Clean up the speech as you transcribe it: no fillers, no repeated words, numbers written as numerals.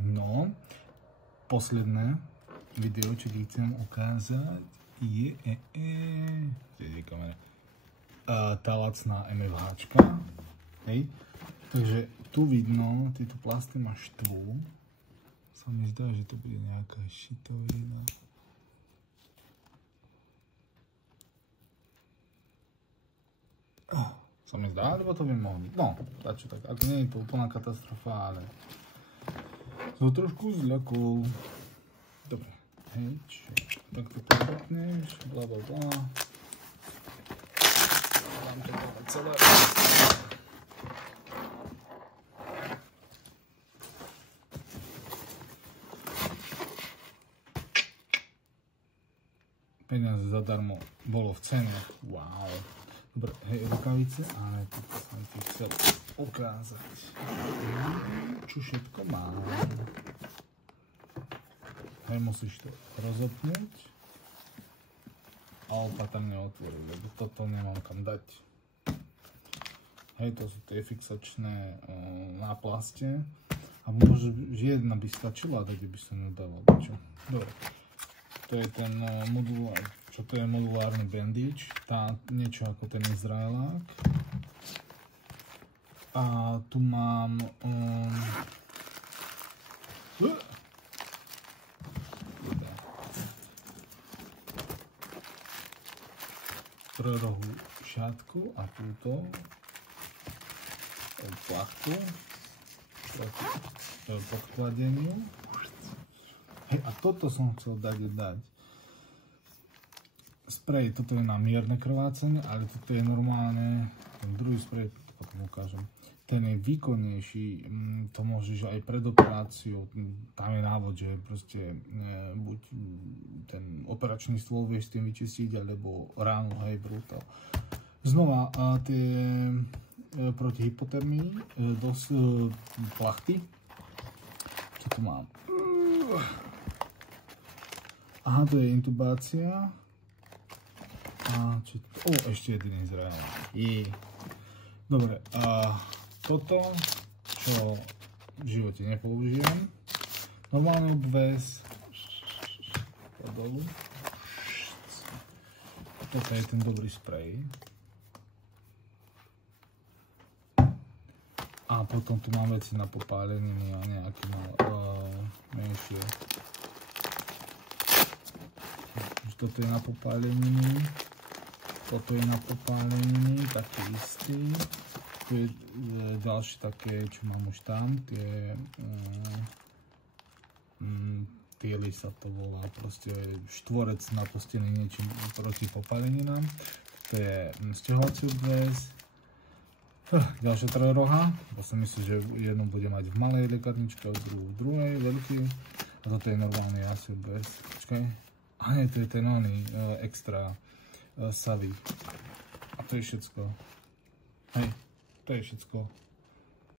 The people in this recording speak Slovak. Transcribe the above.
No, posledné video, čo ti chcem ukázať, je tá lacná MFHčka. Hej. Takže tu vidno, tieto plasty ma štvú. Sa mi zdá, že to bude nejaká šitovina. Sa mi zdá, alebo to by mohlo byť. No, dačo tak. Ako nie je to úplná katastrofa, ale to trošku zľakol. Dobre, hej, tak to prepotneš, blablabla. Dám to dáme celé. Peniaze zadarmo bolo v cene. Wow. Dobre, hej, rukavice, ale toto som ti chcel ukázať. Čo všetko mám. Hej, musíš to rozopnúť a opatrne otvoriť, lebo toto nemám kam dať. Hej, to sú tie fixačné na plaste. A možno jedna by stačila, tak by som ju dával. Dobre. To je ten čo to je modulárny bandage, niečo ako ten Izraelák. A tu mám trojrohú šátku a túto plachtu proti podkladeniu. Hej, a toto som chcel dať. Sprej, toto je na mierne krvácanie, ale toto je normálne, ten druhý sprej, to potom ukážem, ten je výkonnejší, to môžeš aj pred operáciou, tam je návod, že proste buď ten operačný stôl vieš s tým vyčistiť, alebo ránu, hej, brutál. Znova, tie proti hypotermii, dosť plachty, čo tu mám? Aha, to je intubácia. A ešte jeden Izrael. Dobre, a toto, čo v živote nepoužijem. Normálny obväz. Dolu. Toto je ten dobrý sprej. A potom tu mám veci na popáleniny a nejaké menšie. Toto je na popáleniny. Toto je na popáleniny, taký istý. Tu je ďalšie také, čo mám už tam. Tiely sa to volá, proste štvorec napostený niečím proti popáleninám. To je sťahovací obväz. Ďalšia trojroha. Ja som myslel, že jednu bude mať v malej lekárničke, a druhú v druhej, veľký. A toto je normálny asi obväz. Počkaj. A nie, to je ten oný extra savý. A to je všetko. Hej, to je všetko.